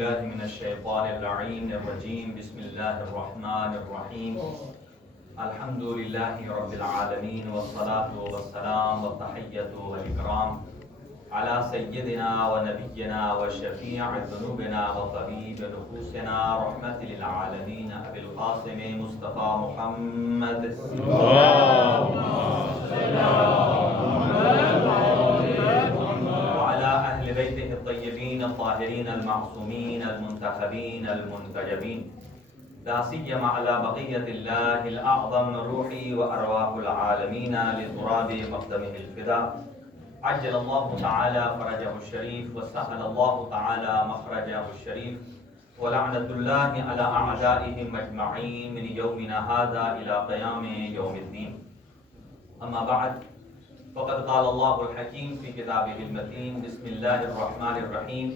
بالله من الشيطان اللعين الرجيم. بسم الله الرحمن الرحيم. الحمد لله رب العالمين، والصلاة والسلام والتحية والإكرام على سيدنا ونبينا وشفيع ذنوبنا وطبيب نفوسنا رحمة للعالمين أبي القاسم مصطفى محمد وعلى أهل بيته الطيبين الطاهرين المعصومين المنتخبين المنتجبين، لا سيما على بقية الله الأعظم روحي وأرواح العالمين لتراب مقدمه الفداء. عجل الله تعالى فرجه الشريف، وسهل الله تعالى مخرجه الشريف، ولعنة الله على أعدائهم أجمعين من يومنا هذا إلى قيام يوم الدين. أما بعد، فقد قال الله الحكيم في كتابه المتين: بسم الله الرحمن الرحيم.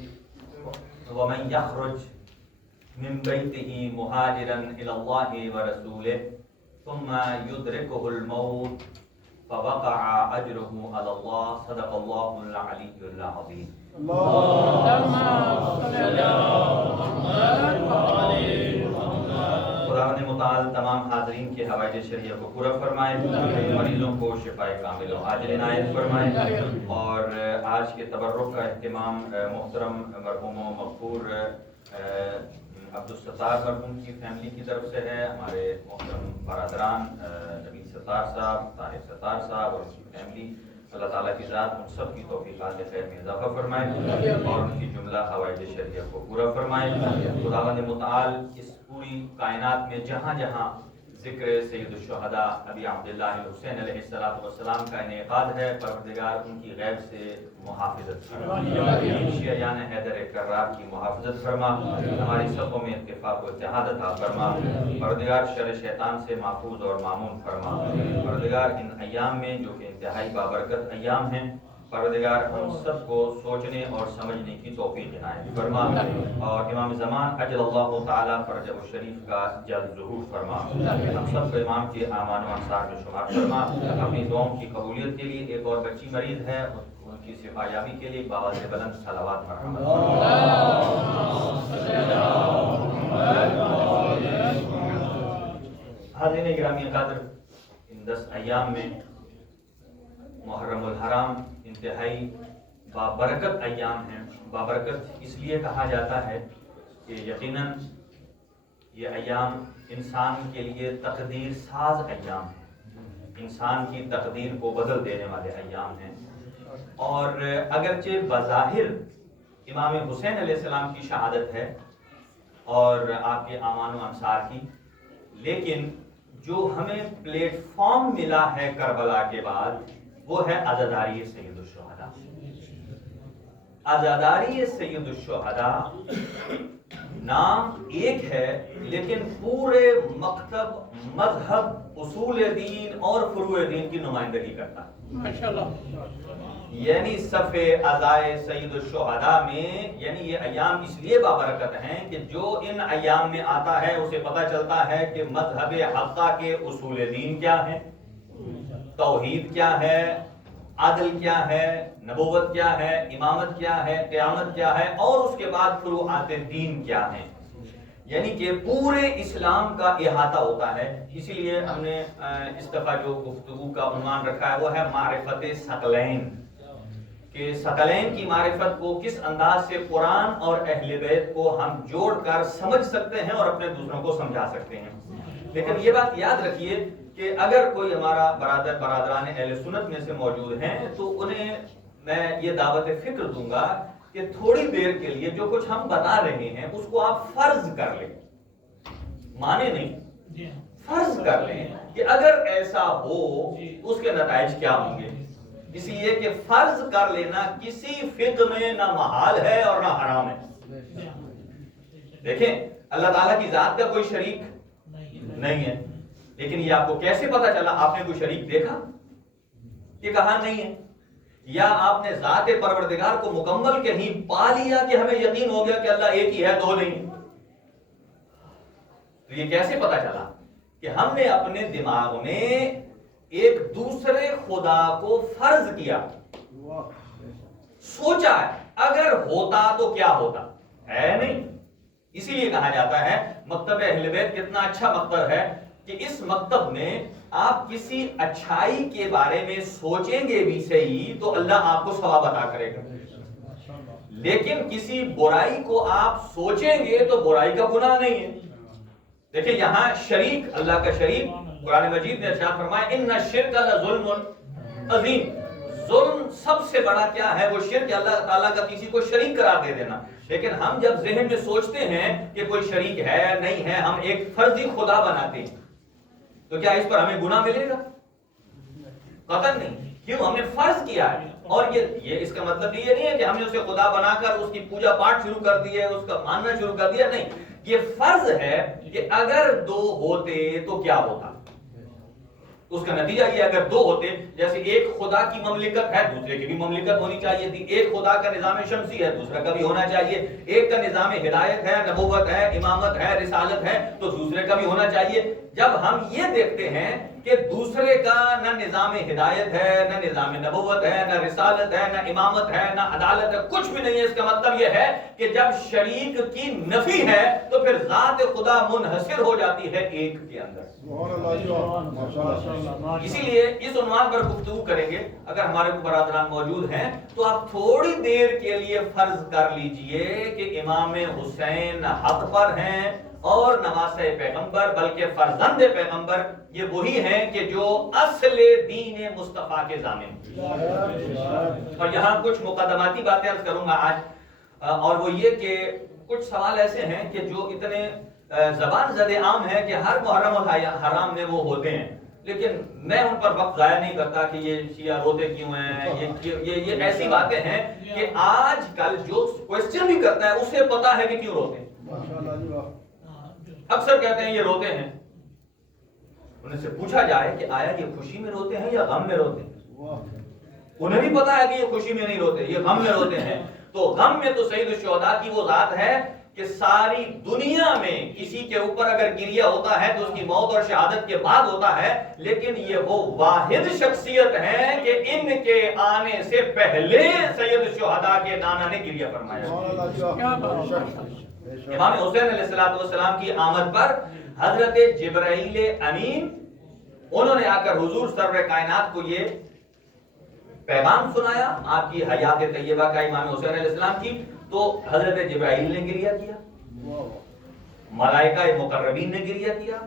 ومن يخرج من بيته مهاجرا إلى الله ورسوله ثم يدركه الموت فوقع أجره على الله. صدق الله العلي العظيم. خداوند متعال تمام حاضرین کے حوائج شریعہ کو پورا فرمائے، مریضوں کو شفاء کامل و عاجل عنایت فرمائے، اور آج کے تبرک کا اہتمام محترم مرحوم و مغفور عبدالستار مرحوم کی فیملی کی طرف سے ہے. ہمارے محترم برادران نبی ستار صاحب، طاہر ستار صاحب اور اس کی فیملی، اللہ تعالیٰ کی ذات ان سب کی توفیقات خیر میں اضافہ فرمائے اور ان کی جملہ حوائج شریعہ کو پورا فرمائے. خداوند متعال اس پوری کائنات میں جہاں جہاں ذکر سید الشہداء ابی عبداللہ حسین علیہ السلام کا انعقاد ہے، پروردگار ان کی غیب سے محافظت فرما، شیعیان حیدر کرار کی محافظت فرما، ہماری صفوں میں اتفاق و اتحاد عطا فرما. پروردگار شر شیطان سے محفوظ اور مامون فرما. پروردگار ان ایام میں جو کہ انتہائی بابرکت ایام ہیں، پروردگار ہم سب کو سوچنے اور سمجھنے کی توفیق عنایت فرما، اور امام زمان اجل اللہ تعالیٰ فرجہ الشریف کا جلد ظہور فرما. ہم سب کو امام کے اعمال و انصار میں شمار فرما. اپنی دعاؤں کی قبولیت کے لیے ایک اور بچی مریض ہے، ان کی شفا یابی کے لیے باواز بلند صلوات مرحمت. حاضرین گرامی قدر، ان 10 ایام میں محرم الحرام انتہائی بابرکت ایام ہیں. بابرکت اس لیے کہا جاتا ہے کہ یقیناً یہ ایام انسان کے لیے تقدیر ساز ایام ہیں، انسان کی تقدیر کو بدل دینے والے ایام ہیں. اور اگرچہ بظاہر امام حسین علیہ السلام کی شہادت ہے اور آپ کے اعمال و انصار کی، لیکن جو ہمیں پلیٹ فارم ملا ہے کربلا کے بعد وہ ہے عزاداری سید الشہداء. عزاداری سید الشہداء نام ایک ہے، لیکن پورے مکتب، مذہب، اصول دین اور فروع دین کی نمائندگی کرتا ہے. ماشاءاللہ. یعنی صف عزائے سید الشہداء میں، یعنی یہ ایام اس لیے بابرکت ہیں کہ جو ان ایام میں آتا ہے اسے پتہ چلتا ہے کہ مذہب حقہ کے اصول دین کیا ہیں، توحید کیا ہے، عدل کیا ہے، نبوت کیا ہے، امامت کیا ہے، قیامت کیا ہے، اور اس کے بعد فروعات دین کیا ہیں. یعنی کہ پورے اسلام کا احاطہ ہوتا ہے. اسی لیے ہم نے اس دفعہ جو گفتگو کا عنوان رکھا ہے وہ ہے معرفت ثقلین، کہ ثقلین کی معرفت کو کس انداز سے قرآن اور اہل بیت کو ہم جوڑ کر سمجھ سکتے ہیں اور اپنے دوسروں کو سمجھا سکتے ہیں. لیکن یہ بات یاد رکھیے کہ اگر کوئی ہمارا برادران اہل سنت میں سے موجود ہیں تو انہیں میں یہ دعوت فکر دوں گا کہ تھوڑی دیر کے لیے جو کچھ ہم بتا رہے ہیں اس کو آپ فرض کر لیں، مانے نہیں، فرض کر لیں کہ اگر ایسا ہو اس کے نتائج کیا ہوں گے. اس لیے کہ فرض کر لینا کسی فقہ میں نہ محال ہے اور نہ حرام ہے. دیکھیں، اللہ تعالیٰ کی ذات کا کوئی شریک نہیں ہے، لیکن یہ آپ کو کیسے پتا چلا؟ آپ نے کوئی شریک دیکھا کہ کہا نہیں ہے، یا آپ نے ذات پروردگار کو مکمل کہیں پا لیا کہ ہمیں یقین ہو گیا کہ اللہ ایک ہی ہے، دو نہیں. تو یہ کیسے پتا چلا؟ کہ ہم نے اپنے دماغ میں ایک دوسرے خدا کو فرض کیا، سوچا ہے اگر ہوتا تو کیا ہوتا. ہے نہیں. اسی لیے کہا جاتا ہے مکتب اہل بیت کتنا اچھا مکتب ہے کہ اس مکتب میں آپ کسی اچھائی کے بارے میں سوچیں گے بھی صحیح تو اللہ آپ کو ثواب عطا کرے گا، لیکن کسی برائی کو آپ سوچیں گے تو برائی کا گناہ نہیں ہے. دیکھیں یہاں شریک، اللہ کا شریک، قرآن مجید نے ارشاد فرمایا ان الشرک لظلم عظیم. ظلم سب سے بڑا کیا ہے؟ وہ شرک، اللہ تعالیٰ کا کسی کو شریک قرار دے دینا. لیکن ہم جب ذہن میں سوچتے ہیں کہ کوئی شریک ہے نہیں ہے، ہم ایک فرضی خدا بناتے ہیں، تو کیا اس پر ہمیں گناہ ملے گا؟ قطعاً نہیں. کیوں؟ ہم نے فرض کیا ہے. اور یہ اس کا مطلب یہ نہیں ہے کہ ہم نے اسے خدا بنا کر اس کی پوجا پاٹ شروع کر دی ہے، اس کا ماننا شروع کر دیا، نہیں. یہ فرض ہے کہ اگر دو ہوتے تو کیا ہوتا. اس کا نتیجہ یہ اگر دو ہوتے، جیسے ایک خدا کی مملکت ہے دوسرے کی بھی مملکت ہونی چاہیے تھی. ایک خدا کا نظام شمسی ہے دوسرا کا بھی ہونا چاہیے. ایک کا نظام ہدایت ہے، نبوت ہے، امامت ہے، رسالت ہے، تو دوسرے کا بھی ہونا چاہیے. جب ہم یہ دیکھتے ہیں کہ دوسرے کا نہ نظام ہدایت ہے، نہ نظام نبوت ہے، نہ رسالت ہے، نہ امامت ہے، نہ عدالت ہے، کچھ بھی نہیں ہے، اس کا مطلب یہ ہے کہ جب شریک کی نفی ہے تو پھر ذات خدا منحصر ہو جاتی ہے ایک کے اندر. اسی لیے اس عنوان پر گفتگو کریں گے. اگر ہمارے برادران موجود ہیں تو آپ تھوڑی دیر کے لیے فرض کر لیجئے کہ امام حسین حق پر ہیں اور نواسہ پیغمبر بلکہ فرزند پیغمبر یہ وہی ہیں کہ جو اصل دین مصطفیٰ کے ضامن. اور یہاں کچھ مقدماتی باتیں عرض کروں گا آج، اور وہ یہ کہ کچھ سوال ایسے ہیں کہ جو اتنے زبان زد عام ہے کہ ہر محرم الحرام میں وہ ہوتے ہیں، لیکن میں ان پر وقت ضائع نہیں کرتا کہ یہ شیعہ روتے کیوں ہیں. یہ ایسی باتیں ہیں کہ آج کل جو کوسچن بھی کرتا ہے اسے پتا ہے کہ کیوں روتے ہیں. اکثر کہتے ہیں یہ روتے ہیں. انہیں سے پوچھا جائے کہ آیا یہ خوشی میں روتے ہیں یا غم میں روتے ہیں؟ انہیں بھی پتا ہے کہ یہ خوشی میں نہیں روتے، یہ غم میں روتے ہیں. تو غم میں تو سید الشہداء کی وہ ذات ہے کہ ساری دنیا میں کسی کے اوپر اگر گریہ ہوتا ہے تو اس کی موت اور شہادت کے بعد ہوتا ہے، لیکن یہ وہ واحد شخصیت ہے کہ ان کے آنے سے پہلے سید الشہداء کے نانا نے گریہ فرمایا. امام حسین علیہ السلام کی آمد پر حضرت جبرائیل امین انہوں نے آ کر حضور سرور کائنات کو یہ پیغام سنایا آپ کی حیات طیبہ کا، امام حسین علیہ السلام کی. تو حضرت جبرائیل نے گریہ کیا، ملائکہ مقربین نے گریہ کیا،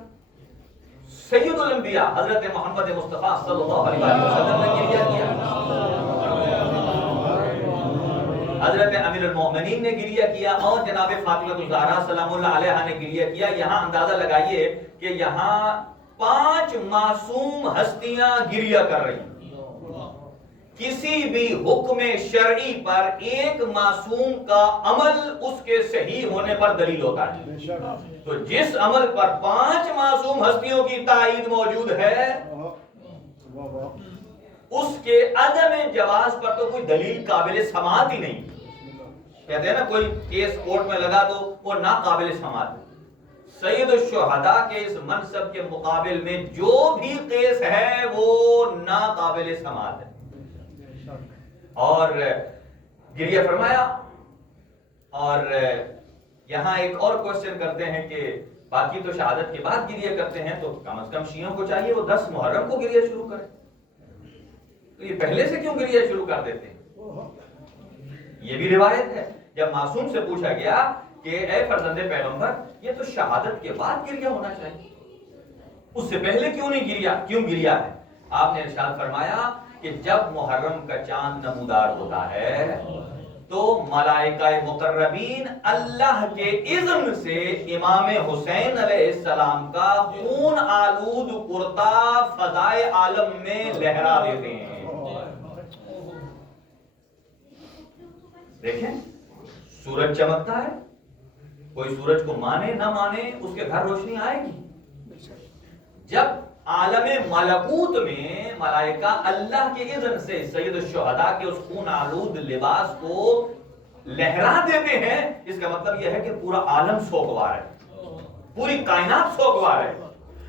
سید الانبیاء حضرت محمد مصطفیٰ صلی اللہ علیہ وسلم نے گریہ کیا، حضرت امیر المومنین نے گریہ کیا، اور جناب فاطمہ الزہرا سلام اللہ علیہا نے گریہ کیا. یہاں اندازہ لگائیے کہ یہاں 5 معصوم ہستیاں گریہ کر رہی ہیں. کسی بھی حکم شرعی پر ایک معصوم کا عمل اس کے صحیح ہونے پر دلیل ہوتا ہے. تو جس عمل پر 5 معصوم ہستیوں کی تائید موجود ہے اس کے عدم جواز پر تو کوئی دلیل قابل سماعت ہی نہیں. کہتے ہیں نا کوئی کیس کورٹ میں لگا دو وہ ناقابل سماعت ہے. سید الشہداء کے اس منصب کے مقابل میں جو بھی کیس ہے وہ ناقابل سماعت ہے. اور گریہ فرمایا. اور یہاں ایک اور کوشچن کرتے ہیں کہ باقی تو شہادت کے بعد گریہ کرتے ہیں، تو کم از کم شیعوں کو چاہیے وہ 10 محرم کو گریہ شروع کریں. تو یہ پہلے سے کیوں گریہ شروع کر دیتے ہیں؟ یہ بھی روایت ہے. جب معصوم سے پوچھا گیا کہ اے فرزند پیغمبر یہ تو شہادت کے بعد گریہ ہونا چاہیے، اس سے پہلے کیوں نہیں گریہ، کیوں گریہ ہے؟ آپ نے ارشاد فرمایا کہ جب محرم کا چاند نمودار ہوتا ہے تو ملائکہ مقربین اللہ کے اذن سے امام حسین علیہ السلام کا خون آلود کرتا فضائے عالم میں لہرا دیتے ہیں. دیکھیں سورج چمکتا ہے، کوئی سورج کو مانے نہ مانے اس کے گھر روشنی آئے گی. جب عالم ملکوت میں ملائکہ اللہ کے اذن سے سید الشہداء کے اس خون آلود لباس کو لہرا دیتے ہیں، اس کا مطلب یہ ہے کہ پورا عالم سوگوار ہے، پوری کائنات سوگوار ہے.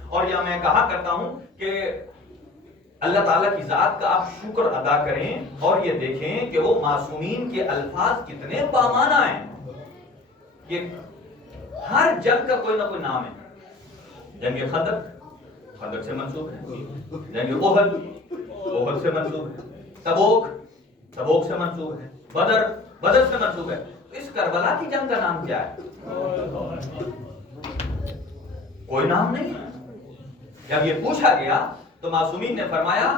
اور یہ میں کہا کرتا ہوں کہ اللہ تعالیٰ کی ذات کا آپ شکر ادا کریں اور یہ دیکھیں کہ وہ معصومین کے الفاظ کتنے بامانہ ہیں. کہ ہر جنگ کا کوئی نہ کوئی نام ہے. جنگ خندق، خندق سے منسوب ہے. جنگ احد، احد سے منسوب ہے. تبوک، تبوک سے منسوب ہے. بدر، بدر سے منسوب ہے. اس کربلا کی جنگ کا نام کیا ہے؟ کوئی نام نہیں ہے. جب یہ پوچھا گیا تو معصومین نے فرمایا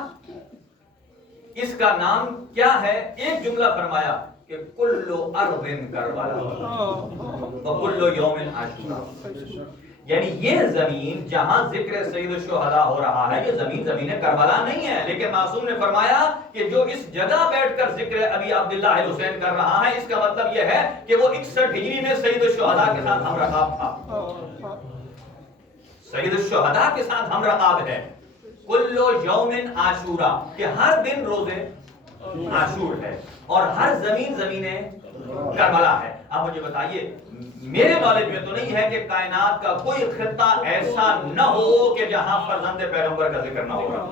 اس کا نام کیا ہے؟ ایک جملہ فرمایا کہ کل ارض کربلا وکل یوم عاشورا. یعنی یہ زمین جہاں ذکر سید الشہداء ہو رہا ہے یہ زمین زمین کربلا نہیں ہے، لیکن معصوم نے فرمایا کہ جو اس جگہ بیٹھ کر ذکر ابی عبداللہ حسین کر رہا ہے اس کا مطلب یہ ہے کہ وہ 61 ہجری میں سید الشہداء کے ساتھ ہم رکاب تھا. سید الشہداء کے ساتھ ہم رکاب ہے. کل یوم عاشورا کہ ہر دن روزے عاشور ہے اور ہر زمین زمین کربلا ہے. اب مجھے بتائیے میرے نالج میں تو نہیں ہے کہ کائنات کا کوئی خطہ ایسا نہ ہو کہ جہاں فرزند پیغمبر کا ذکر نہ ہو رہا.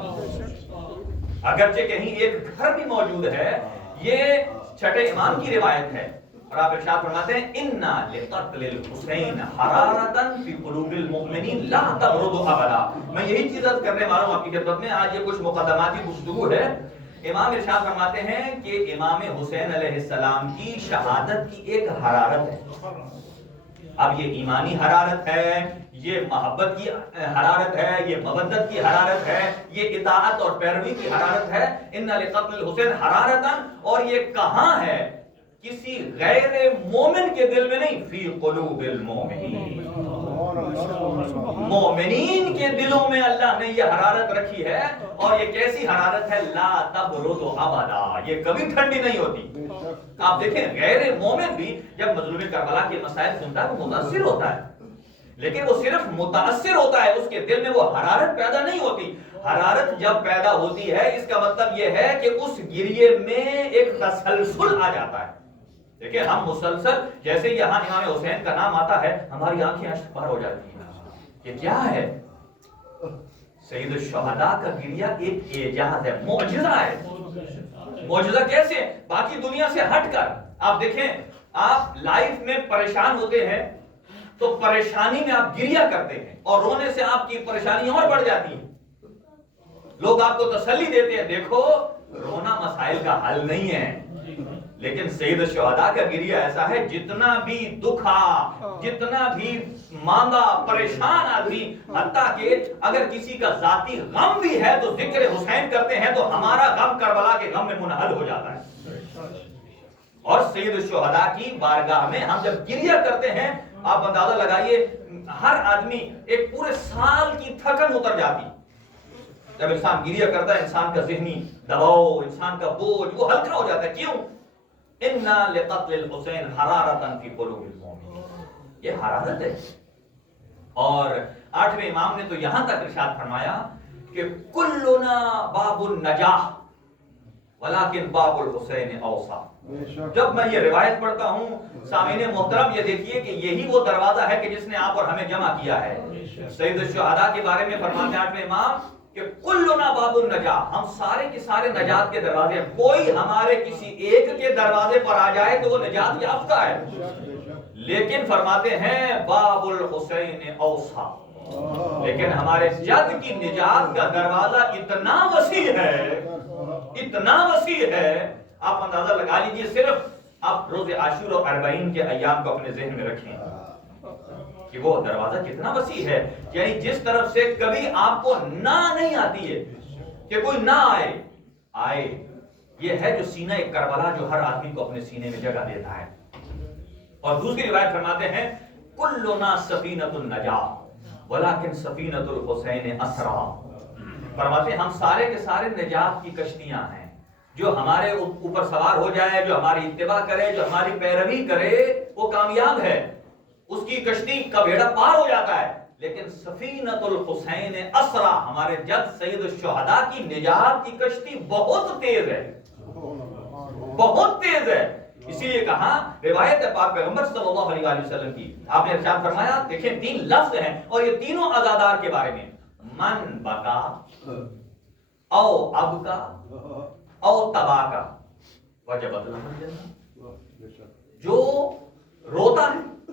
اگرچہ کہیں ایک گھر بھی موجود ہے. یہ چھٹے امام کی روایت ہے اور آپ ارشاد فرماتے ہیں انا لقتل الحسین حرارتا فی قلوب المؤمنین لا تبرد ابدا. میں یہی چیز عرض کرنے والا ہوں آپ کی خدمت میں. آج یہ کچھ مقدماتی گفتگو ہے. امام ارشاد فرماتے ہیں کہ امام حسین علیہ السلام کی شہادت کی ایک حرارت ہے. اب یہ ایمانی حرارت ہے، یہ محبت کی حرارت ہے، یہ مودت کی حرارت ہے، یہ اطاعت اور پیروی کی حرارت ہے. ان لقتل الحسین حرارتا. اور یہ کہاں ہے؟ کسی غیر مومن کے دل میں نہیں. فی قلوب المومنین، مومنین کے دلوں میں اللہ نے یہ حرارت رکھی ہے. اور یہ کیسی حرارت ہے؟ لا تبرد ابدا، یہ کبھی ٹھنڈی نہیں ہوتی. آپ دیکھیں غیر مومن بھی جب مظلوم کربلا کے مسائل سنتا ہے وہ متاثر ہوتا ہے، لیکن وہ صرف متاثر ہوتا ہے، اس کے دل میں وہ حرارت پیدا نہیں ہوتی. حرارت جب پیدا ہوتی ہے اس کا مطلب یہ ہے کہ اس گریے میں ایک تسلسل آ جاتا ہے. دیکھیں ہم مسلسل جیسے یہاں امام حسین کا نام آتا ہے ہماری آنکھیں اشک بار ہو جاتی ہیں. یہ کیا ہے؟ سید الشہداء کا گریہ ایک اعجاز ہے، معجزہ ہے. معجزہ کیسے؟ باقی دنیا سے ہٹ کر. آپ دیکھیں آپ لائف میں پریشان ہوتے ہیں تو پریشانی میں آپ گریہ کرتے ہیں اور رونے سے آپ کی پریشانی اور بڑھ جاتی ہے. لوگ آپ کو تسلی دیتے ہیں دیکھو رونا مسائل کا حل نہیں ہے. لیکن سید الشہداء کا گریہ ایسا ہے جتنا بھی دکھا، جتنا بھی ماندہ پریشان آدمی، حتیٰ کہ اگر کسی کا ذاتی غم بھی ہے تو ذکر حسین کرتے ہیں تو ہمارا غم کربلا کے غم میں منحل ہو جاتا ہے. اور سید الشہداء کی بارگاہ میں ہم جب گریہ کرتے ہیں آپ اندازہ لگائیے ہر آدمی ایک پورے سال کی تھکن اتر جاتی. جب انسان گریہ کرتا ہے انسان کا ذہنی دباؤ، انسان کا بوجھ وہ ہلکا ہو جاتا ہے. کیوں؟ انا لقتل الحسین حرارتا فی قلوب المؤمنین. یہ حرارت ہے. اور 8ویں امام نے تو یہاں تک ارشاد فرمایا کہ کلنا باب النجاح ولیکن باب الحسین اوسع. جب میں یہ روایت پڑھتا ہوں سامعین محترم یہ دیکھیے کہ یہی وہ دروازہ ہے کہ جس نے آپ اور ہمیں جمع کیا ہے. سید الشہداء کے بارے میں فرماتے ہیں 8ویں امام کہ کلنا باب النجاح، ہم سارے کے سارے نجات کے دروازے ہیں. کوئی ہمارے کسی ایک کے دروازے پر آ جائے تو وہ نجات یافتہ ہے. لیکن فرماتے ہیں باب الحسین اوسع، لیکن ہمارے جد کی نجات کا دروازہ اتنا وسیع ہے، اتنا وسیع ہے. آپ اندازہ لگا لیجئے. صرف آپ روز عاشور اور 40 کے ایام کو اپنے ذہن میں رکھیں کہ وہ دروازہ کتنا وسیع ہے. یعنی جس طرف سے کبھی آپ کو نہ نہیں آتی ہے کہ کوئی نہ آئے، آئے. یہ ہے جو سینہ کربلا جو ہر آدمی کو اپنے سینے میں جگہ دیتا ہے. اور دوسری روایت فرماتے ہیں کلنا سفینۃ النجاۃ ولکن سفینۃ الحسین اسرا. فرماتے ہیں ہم سارے کے سارے نجات کی کشتیاں ہیں. جو ہمارے اوپر سوار ہو جائے، جو ہماری اتباع کرے، جو ہماری پیروی کرے وہ کامیاب ہے، اس کی کشتی کا بیڑا پار ہو جاتا ہے. لیکن سفینۃ الحسین اسرا، ہمارے جد سید الشہداء کی نجات کی کشتی بہت تیز ہے، بہت تیز ہے. اسی لیے کہا روایت ہے پاک پیغمبر صلی اللہ علیہ وآلہ وسلم کی. آپ نے ارشاد فرمایا دیکھیں 3 لفظ ہیں اور یہ تینوں عزادار کے بارے میں. من بکا او ابکا او تباکا وجبت لہ الجنہ. جو روتا ہے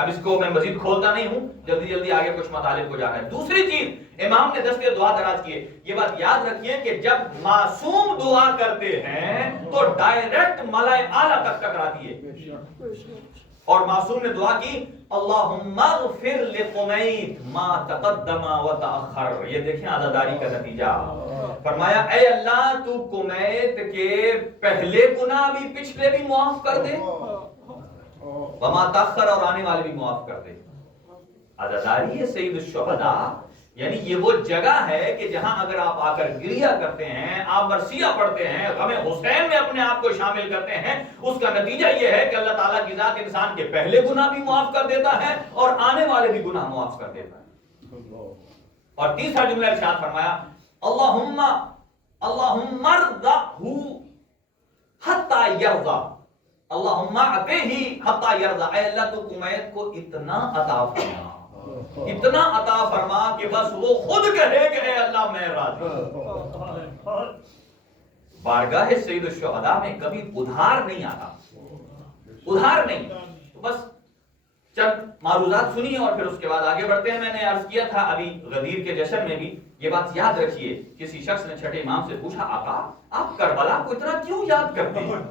اب اس کو میں مزید کھولتا نہیں ہوں، جلدی جلدی آگے کچھ مطالب کو جانا ہے۔ دوسری چیز امام نے دستے دعا دراز کیے، یہ بات یاد رکھیے کہ جب معصوم دعا کرتے ہیں تو ڈائریکٹ ملائے اعلیٰ تک ٹکراتی ہے، اور معصوم نے دعا کی اللہم اغفر لقمیت ما تقدم و تاخر، یہ دیکھیں عزاداری کا نتیجہ، فرمایا اے اللہ تو کمیت کے پہلے گناہ بھی پچھلے بھی معاف کر دے، وما تاخر اور آنے والے بھی معاف کر دے۔ عزاداری ہے سید الشہداء، یعنی یہ وہ جگہ ہے کہ جہاں اگر آپ آ کر گریہ کرتے ہیں، آپ مرثیہ پڑھتے ہیں، غم حسین میں اپنے آپ کو شامل کرتے ہیں، اس کا نتیجہ یہ ہے کہ اللہ تعالیٰ کی ذات انسان کے پہلے گناہ بھی معاف کر دیتا ہے اور آنے والے بھی گناہ معاف کر دیتا ہے۔ اور تیسرا جملہ ارشاد فرمایا اللہم ارضہ حتی یرضى، اللہم اعطیہ حتی یرضى، اے اللہ تو کمیت کو اتنا عطا فرما، اتنا عطا فرما کہ بس وہ خود کہے کہ اے اللہ میں راضی۔ بارگاہ سید الشہداء میں کبھی ادھار نہیں آتا، ادھار نہیں، بس چند معروضات سنیے اور پھر اس کے بعد آگے بڑھتے ہیں۔ میں نے عرض کیا تھا ابھی غدیر کے جشن میں بھی یہ بات یاد رکھیے، کسی شخص نے چھٹے امام سے پوچھا آقا آپ کربلا کو اتنا کیوں یاد کرتے ہیں؟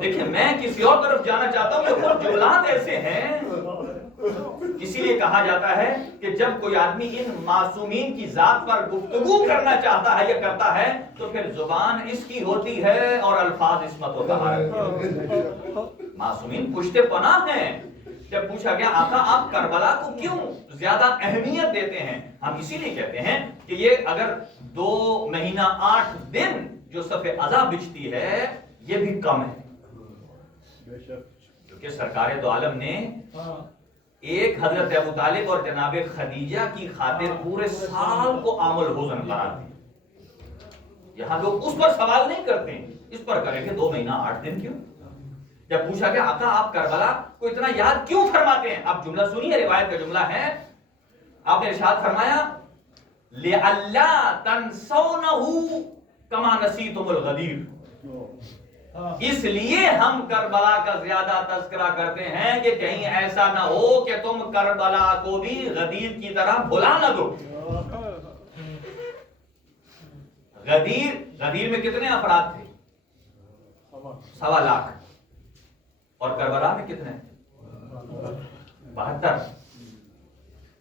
دیکھیں میں کسی اور طرف جانا چاہتا ہوں کہ خود جملات ایسے ہیں، اسی لیے کہا جاتا ہے کہ جب کوئی آدمی ان معصومین کی ذات پر گفتگو کرنا چاہتا ہے یا کرتا ہے تو پھر زبان اس کی ہوتی ہے اور الفاظ عصمت و طہارت۔ معصومین پشت پناہ ہیں۔ جب پوچھا گیا آقا آپ کربلا کو کیوں زیادہ اہمیت دیتے ہیں، ہم اسی لیے کہتے ہیں کہ یہ اگر 2 مہینہ 8 دن جو صف عزا بچتی ہے یہ بھی کم ہے، کیونکہ سرکار دو عالم نے ایک حضرت ابو طالب اور جناب خدیجہ کی خاطر پورے سال کو عام الحزن قرار دی۔ یہاں لوگ اس پر سوال نہیں کرتے ہیں، اس پر کریں کہ 2 مہینہ 8 دن کیوں؟ جب پوچھا گیا آقا آپ کربلا کو اتنا یاد کیوں فرماتے ہیں، آپ جملہ سنیے، روایت کا جملہ ہے، آپ نے ارشاد فرمایا لِأَلَّا تَنْسَوْنَهُ كَمَا نَسِيتُمُ الْغَدِيرَ، اس لیے ہم کربلا کا زیادہ تذکرہ کرتے ہیں کہ کہیں ایسا نہ ہو کہ تم کربلا کو بھی غدیر کی طرح بھلا نہ دو۔ غدیر میں کتنے افراد تھے؟ 1.25 لاکھ، اور کربلا میں کتنے؟ 72۔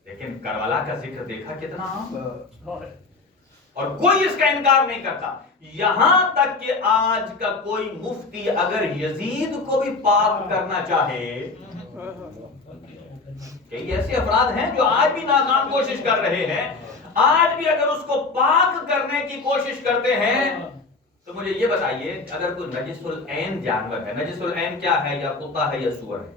لیکن کربلا کا ذکر دیکھا کتنا عام، اور کوئی اس کا انکار نہیں کرتا، یہاں تک کہ آج کا کوئی مفتی اگر یزید کو بھی پاک کرنا چاہے، کئی ایسے افراد ہیں جو آج بھی ناکام کوشش کر رہے ہیں، آج بھی اگر اس کو پاک کرنے کی کوشش کرتے ہیں تو مجھے یہ بتائیے اگر کوئی نجس العین جانور ہے، نجس العین کیا ہے؟ یا کتا ہے یا سور ہے،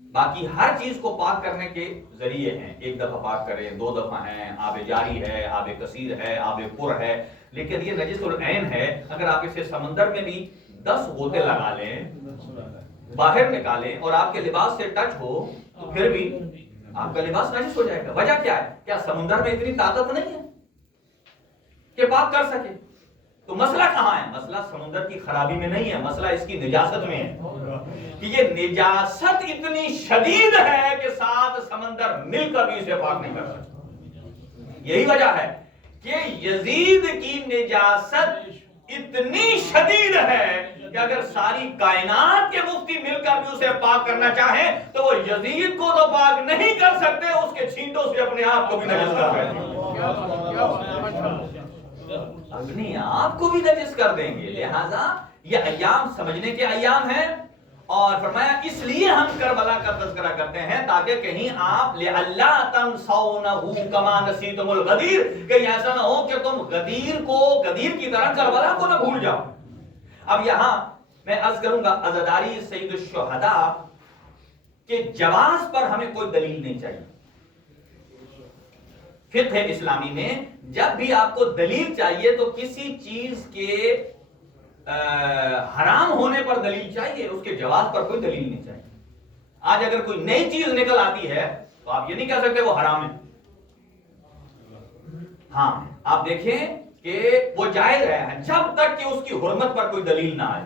باقی ہر چیز کو پاک کرنے کے ذریعے ہیں، 1 دفعہ پاک کریں، 2 دفعہ ہیں، آب جاری ہے، آب کثیر ہے، آب پر ہے، لیکن یہ نجس العین ہے، اگر آپ اسے سمندر میں بھی 10 غوطے لگا لیں، باہر نکالیں اور آپ کے لباس سے ٹچ ہو تو پھر بھی آپ کا لباس نجس ہو جائے گا۔ وجہ کیا ہے؟ کیا سمندر میں اتنی طاقت نہیں ہے کہ پاک کر سکے؟ تو مسئلہ کہاں ہے؟ مسئلہ سمندر کی خرابی میں نہیں ہے، مسئلہ اس کی نجاست میں ہے کہ یہ نجاست اتنی شدید ہے کہ 7 سمندر مل کر بھی اسے پاک نہیں کر سکتے۔ یہی وجہ ہے کہ یزید کی نجاست اتنی شدید ہے کہ اگر ساری کائنات کے مفتی مل کر بھی اسے پاک کرنا چاہیں تو وہ یزید کو تو پاک نہیں کر سکتے، اس کے چھینٹوں سے اپنے آپ کو بھی نجس کر رہے ہیں، اپنے آپ کو بھی نجس کر دیں گے۔ لہذا یہ ایام سمجھنے کے ایام ہیں، اور فرمایا اس لیے ہم کربلا کا تذکرہ کرتے ہیں تاکہ کہیں آپ لِأَلَّا تَنْسَوْنَهُ كَمَا نَسِيتُمُ الْغَدِيرَ، کہیں ایسا نہ ہو کہ تم غدیر کی طرح کربلا کو نہ بھول جاؤ۔ اب یہاں میں عرض کروں گا عزاداری سید الشہداء کے جواز پر ہمیں کوئی دلیل نہیں چاہیے۔ فقہ اسلامی میں جب بھی آپ کو دلیل چاہیے تو کسی چیز کے حرام ہونے پر دلیل چاہیے، اس کے جواز پر کوئی دلیل نہیں چاہیے۔ آج اگر کوئی نئی چیز نکل آتی ہے تو آپ یہ نہیں کہہ سکتے وہ حرام ہے، ہاں آپ دیکھیں کہ وہ جائز ہے جب تک کہ اس کی حرمت پر کوئی دلیل نہ آئے۔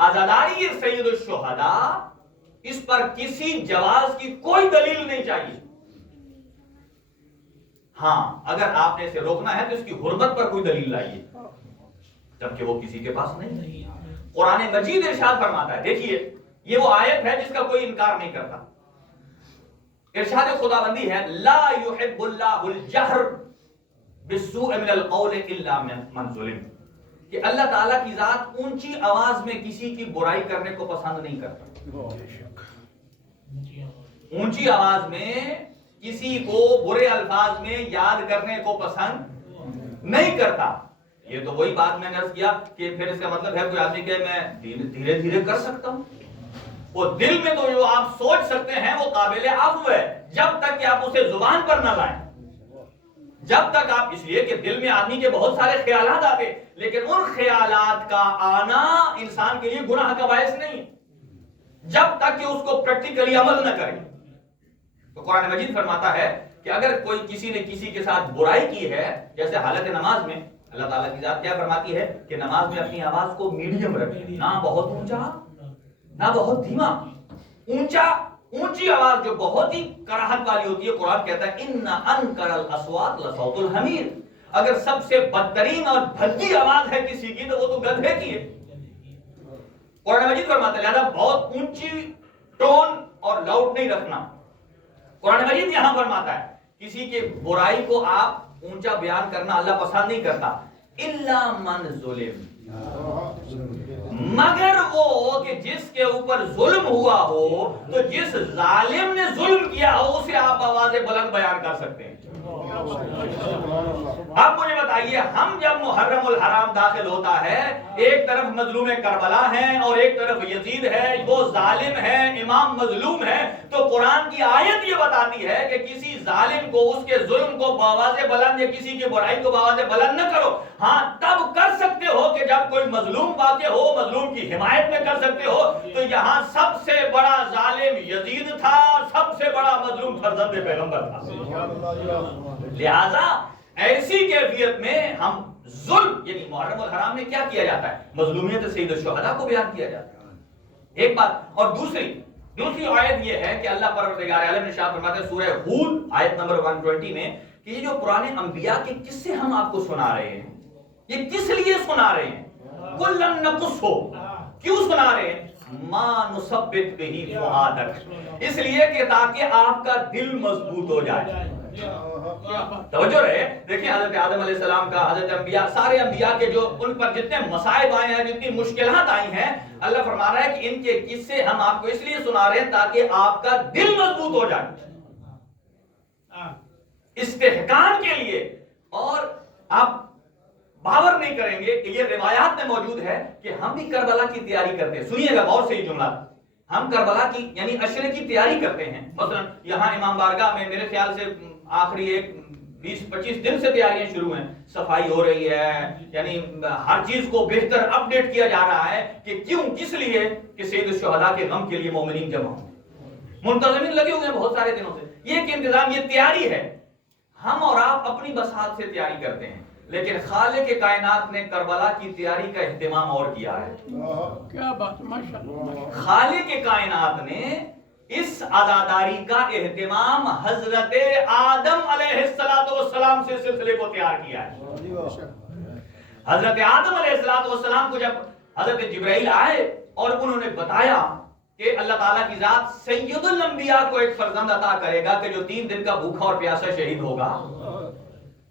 عزاداری سید الشہداء اس پر کسی جواز کی کوئی دلیل نہیں چاہیے. ہاں اگر آپ نے اسے روکنا ہے تو اس کی حرمت پر کوئی دلیل لائیے، جبکہ وہ کسی کے پاس نہیں. قرآن مجید ارشاد فرماتا ہے، دیکھیے یہ وہ آیت ہے جس کا کوئی انکار نہیں کرتا. ارشاد خداوندی ہے، لا يحب اللہ الجہر بالسوء من القول الا من ظلم، کہ اللہ تعالیٰ کی ذات اونچی آواز میں کسی کی برائی کرنے کو پسند نہیں کرتا. اونچی آواز میں کسی کو برے الفاظ میں یاد کرنے کو پسند نہیں کرتا. یہ تو وہی بات میں نے عرض کیا کہ پھر اس کا مطلب ہے کوئی آدمی کہ میں دھیرے دھیرے کر سکتا ہوں. وہ دل میں تو جو آپ سوچ سکتے ہیں وہ قابل عفو ہے، جب تک کہ آپ اسے زبان پر نہ لائیں. جب تک آپ، اس لیے کہ دل میں آدمی کے بہت سارے خیالات آتے، لیکن ان خیالات کا آنا انسان کے لیے گناہ کا باعث نہیں جب تک کہ اس کو پریکٹیکلی عمل نہ کرے. تو قرآن مجید فرماتا ہے کہ اگر کوئی کسی نے کسی کے ساتھ برائی کی ہے، جیسے حالت نماز میں اللہ تعالیٰ کی ذات کیا فرماتی ہے کہ نماز میں اپنی آواز کو میڈیم رکھیں، نہ بہت اونچا نہ بہت دھیما. اونچی آواز جو بہت ہی کراہت والی ہوتی ہے، قرآن کہتا ہے ان انکر الاصوات لصوت الحمیر. اگر سب سے بدترین اور بھدی آواز ہے کسی کی تو وہ تو گدھے کی ہے. قرآن مجید فرماتا ہے لہذا بہت اونچی ٹون اور لاؤڈ نہیں رکھنا. قرآن مجید یہاں فرماتا ہے کسی کے برائی کو آپ اونچا بیان کرنا اللہ پسند نہیں کرتا. الا من ظلم، مگر وہ کہ جس کے اوپر ظلم ہوا ہو، تو جس ظالم نے ظلم کیا ہو اسے آپ آواز بلند بیان کر سکتے ہیں. اب مجھے بتائیے، ہم جب محرم الحرام داخل ہوتا ہے، ایک طرف مظلوم کربلا ہیں اور ایک طرف یزید ہے، وہ ظالم ہے، امام مظلوم ہے، تو قرآن کی آیت یہ بتاتی ہے کہ کسی ظالم کو، اس کے ظلم کو بآواز بلند یا کسی کی برائی کو بآواز بلند نہ کرو. ہاں تب کر سکتے ہو کہ جب کوئی مظلوم واقع ہو، مظلوم کی حمایت میں کر سکتے ہو. تو یہاں سب سے بڑا ظالم یزید تھا اور سب سے بڑا مظلوم فرزند پیغمبر تھا. لہذا ایسی کیفیت میں ہم ظلم، یعنی محرم الحرام میں کیا کیا جاتا ہے؟ مظلومیت سید الشہداء کو بیان کیا جاتا ہے. ایک بات. اور دوسری آیت یہ ہے کہ اللہ پروردگار عالم نے ارشاد فرماتے ہیں سورہ ہود آیت نمبر 120 میں کہ یہ جو پرانے انبیاء کے قصے ہم آپ کو سنا رہے ہیں، یہ کس لیے سنا رہے ہیں؟ کلن نقص ہو، کیوں سنا رہے ہیں؟ ما نثبت بہ فؤادک، اس لیے کہ تاکہ آپ کا دل مضبوط ہو جائے. توجہ رہے. دیکھیں حضرت آدم علیہ السلام کا، حضرت انبیاء، سارے انبیاء کے جو ان پر جتنے مصائب آئے ہیں، جتنی مشکلات آئی ہیں، اللہ فرما رہا ہے کہ ان کے قصے ہم آپ کو اس لیے سنا رہے ہیں تاکہ آپ کا دل مضبوط ہو جائے، استحکام کے لیے. اور آپ باور نہیں کریں گے کہ یہ روایات میں موجود ہے کہ ہم بھی کربلا کی تیاری کرتے ہیں. سنیے گا غور سے یہ جملہ، ہم کربلا کی یعنی عشرے کی تیاری کرتے ہیں. مثلا یہاں امام بارگاہ میں میرے خیال سے آخری ایک 20-25 دن سے تیاریاں شروع ہیں، صفائی ہو رہی ہے، یعنی ہر چیز کو بہتر اپ ڈیٹ کیا جا رہا ہے کہ کیوں، کس لیے کہ سید الشہداء کے غم کے لیے مومنین جمع ہوں. منتظمین لگے ہوئے ہیں بہت سارے دنوں سے. یہ ایک انتظام، یہ تیاری ہے. ہم اور آپ اپنی بساط سے تیاری کرتے ہیں، لیکن خالق کائنات نے کربلا کی تیاری کا اہتمام اور کیا ہے. کیا بات، ماشاءاللہ. خالق کائنات نے اس عزاداری کا اہتمام حضرت آدم علیہ السلام سے سلسلے کو تیار کیا ہے. حضرت آدم علیہ السلام کو جب حضرت جبرائیل آئے اور انہوں نے بتایا کہ اللہ تعالیٰ کی ذات سید الانبیاء کو ایک فرزند عطا کرے گا کہ جو 3 دن کا بھوکا اور پیاسا شہید ہوگا.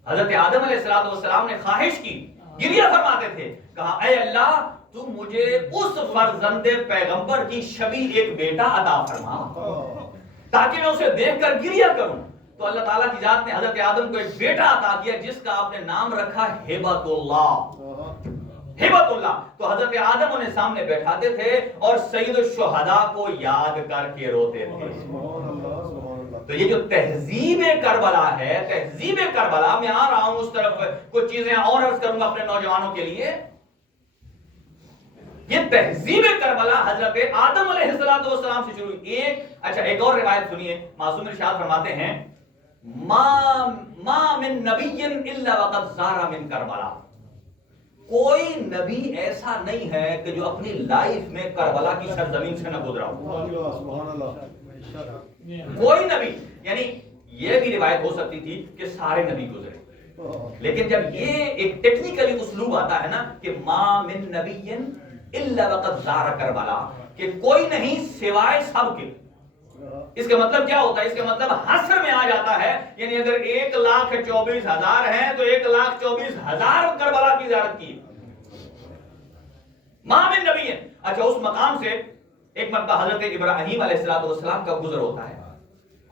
حضرت آدم علیہ السلام نے خواہش کی، گریہ فرماتے تھے، کہا اے اللہ تو مجھے اس فرزند پیغمبر کی شبیہ ایک بیٹا عطا فرما تاکہ میں اسے دیکھ کر گریہ کروں. تو اللہ تعالیٰ کی ذات نے حضرت آدم کو ایک بیٹا عطا کیا جس کا آپ نے نام رکھا ہبۃ اللہ. ہبۃ اللہ. تو حضرت آدم انہیں سامنے بیٹھاتے تھے اور سید الشہداء کو یاد کر کے روتے تھے. تو یہ جو تہذیب کربلا ہے، تہذیب کربلا، میں آ رہا ہوں اس طرف، کچھ چیزیں اور عرض کروں گا اپنے نوجوانوں کے لیے. یہ تہذیب کربلا حضرت آدم علیہ السلام سے شروع ہوئی. ایک اور روایت سنیے. معصوم ارشاد فرماتے ہیں ما من نبی الا وقد زار من کربلا. کوئی نبی ایسا نہیں ہے کہ جو اپنی لائف میں کربلا کی سرزمین سے نہ گزرا ہو. کوئی نبی، یعنی یہ بھی روایت ہو سکتی تھی کہ سارے نبی گزرے، لیکن جب یہ ایک ٹیکنیکلی اسلوب آتا ہے نا کہ ما من نبی الا وقد زار کربلا، کہ کوئی نہیں سوائے سب کے، اس کا مطلب کیا ہوتا ہے؟ اس کا مطلب حصر میں آ جاتا ہے، یعنی اگر 1,24,000 ہیں تو 1,24,000 کربلا کی زیارت کی. ما من نبی. اچھا، اس مقام سے ایک مرتبہ حضرت ابراہیم علیہ السلام کا گزر ہوتا ہے،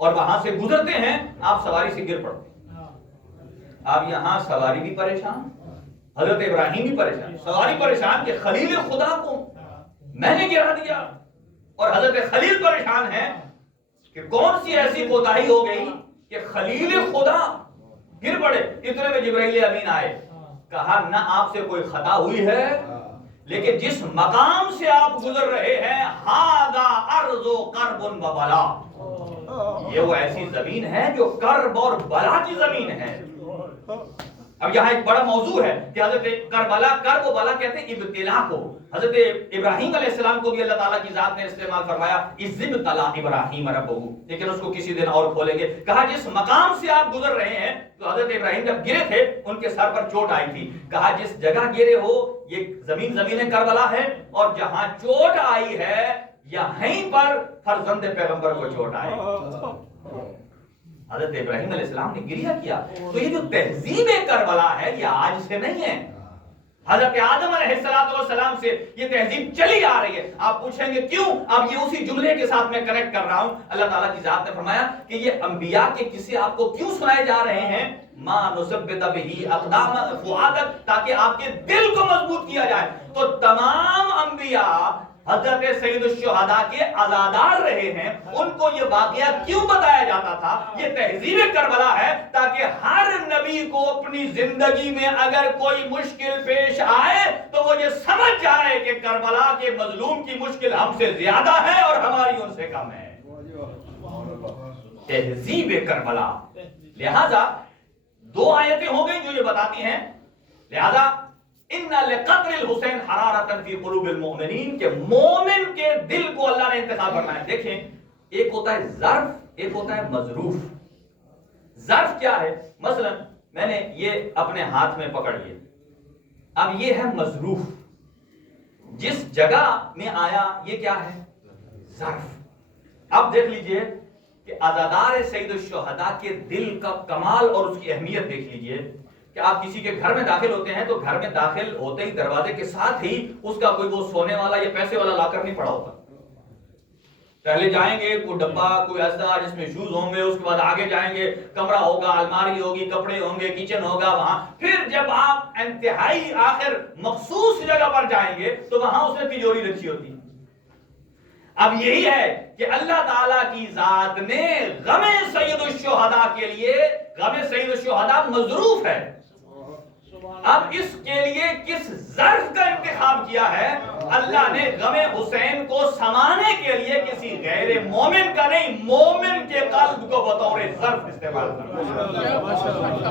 اور وہاں سے گزرتے ہیں، آپ سواری سے گر پڑتے ہیں. اب یہاں سواری بھی پریشان، حضرت ابراہیم بھی پریشان، سواری پریشان کہ خلیل خدا کو میں نے گرا دیا، اور حضرت خلیل پریشان ہیں کہ کون سی ایسی کوتاہی ہو گئی کہ خلیل خدا گر پڑے. اتنے میں جبرائیل امین آئے، کہا نہ آپ سے کوئی خطا ہوئی ہے، لیکن جس مقام سے آپ گزر رہے ہیں ہذا ارض کرب و بلا، یہ وہ ایسی زمین ہے جو کرب اور بلا کی زمین ہے. اب یہاں ایک بڑا موضوع ہے کہ حضرت کربلا، کرب و بلا کہتے ہیں ابتلا کو. حضرت ابراہیم علیہ السلام کو بھی اللہ تعالیٰ کی ذات نے استعمال فرمایا اذ ابتلا ابراہیم ربہ، لیکن اس کو کسی دن اور کھولیں گے. کہا جس مقام سے آپ گزر رہے ہیں، تو حضرت ابراہیم جب گرے تھے ان کے سر پر چوٹ آئی تھی، کہا جس جگہ گرے ہو یہ زمین کربلا ہے، اور جہاں چوٹ آئی ہے یہیں پر فرزند پیغمبر کو چوٹ آئی. حضرت ابراہیم علیہ السلام نے گریہ کیا. تو یہ جو تہذیب کربلا ہے یہ آج سے نہیں ہے، حضرت آدم علیہ السلام سے یہ تہذیب چلی آ رہی ہے. آپ پوچھیں گے کیوں؟ اب یہ اسی جملے کے ساتھ میں کنیکٹ کر رہا ہوں. اللہ تعالیٰ کی ذات نے فرمایا کہ یہ انبیاء کے قصے آپ کو کیوں سنائے جا رہے ہیں؟ ما نثبت به اقدام فؤادک، تاکہ آپ کے دل کو مضبوط کیا جائے. تو تمام انبیاء حضرت سید الشہداء کے عزادار رہے ہیں، ان کو یہ واقعہ کیوں بتایا جاتا تھا؟ یہ تہذیب کربلا ہے تاکہ ہر نبی کو اپنی زندگی میں اگر کوئی مشکل پیش آئے تو وہ یہ سمجھ جائے کہ کربلا کے مظلوم کی مشکل ہم سے زیادہ ہے اور ہماری ان سے کم ہے. تہذیب کربلا. لہذا دو آیتیں ہو گئی جو یہ بتاتی ہیں، لہذا ان لقتل الحسین حرارتا فی قلوب المؤمنین، کہ مومن کے دل کو اللہ نے انتخاب کرنا ہے. دیکھیں، ایک ہوتا ہے ظرف، ایک ہوتا ہے مظروف. ظرف کیا ہے؟ مثلا میں نے یہ اپنے ہاتھ میں پکڑ لیا، اب یہ ہے مظروف، جس جگہ میں آیا یہ کیا ہے؟ ظرف. اب دیکھ لیجئے کہ عزادار سید الشہداء کے دل کا کمال اور اس کی اہمیت دیکھ لیجئے کہ آپ کسی کے گھر میں داخل ہوتے ہیں تو گھر میں داخل ہوتے ہی دروازے کے ساتھ ہی اس کا کوئی وہ سونے والا یا پیسے والا لا کر نہیں پڑا ہوتا. پہلے جائیں گے کوئی ڈبہ کوئی ایسا جس میں شوز ہوں گے، اس کے بعد آگے جائیں گے کمرہ ہوگا، الماری ہوگی، کپڑے ہوں گے، کچن ہوگا وہاں. پھر جب آپ انتہائی آخر مخصوص جگہ پر جائیں گے تو وہاں اس نے تجوری رکھی ہوتی ہے. اب یہی ہے کہ اللہ تعالیٰ کی ذات نے غم سید الشہداء کے لیے، غم سید الشہداء مظروف ہے، اب اس کے لیے کس ظرف کا انتخاب کیا ہے؟ اللہ نے غم حسین کو سمانے کے لیے کسی غیر مومن کا نہیں، مومن کے قلب کو بطور ظرف استعمال کرنا،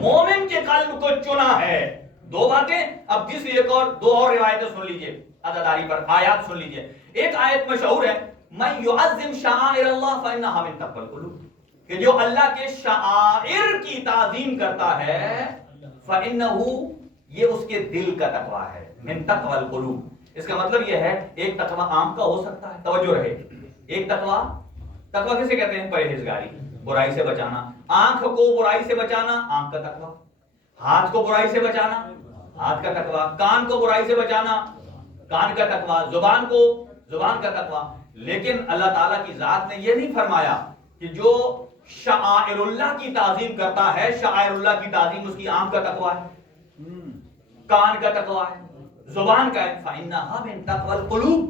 مومن کے قلب کو چنا ہے. دو باتیں. اب تیسری ایک اور دو اور روایتیں سن لیجئے عزاداری پر، آیات سن لیجئے. ایک آیت مشہور ہے من یعظم شعائر اللہ فانھا من تقوی القلوب، کہ جو اللہ کے شعائر کی تعظیم کرتا ہے فَإِنَّهُ، یہ اس کے دل کا تقوی ہے. من تقوی القلوب، اس کا مطلب یہ ہے ایک تقوی عام کا ہو سکتا ہے، توجہ رہے. ایک تقوی کسے کہتے ہیں؟ پرہیزگاری، برائی سے بچانا. آنکھ کو برائی سے بچانا، آنکھ کا تقوی. ہاتھ کو برائی سے بچانا، ہاتھ کا تقوی. کان کو برائی سے بچانا، کان کا تقوی. زبان کو، زبان کا تقوی. لیکن اللہ تعالیٰ کی ذات نے یہ نہیں فرمایا کہ جو شعائر اللہ کی تعظیم کرتا ہے، شعائر اللہ کی تعظیم اس کی آنکھ کا تقوی ہے، کان کا تقوی ہے، زبان کا ہے. فَإِنَّهَا مِن تَقْوَى الْقُلُوبِ،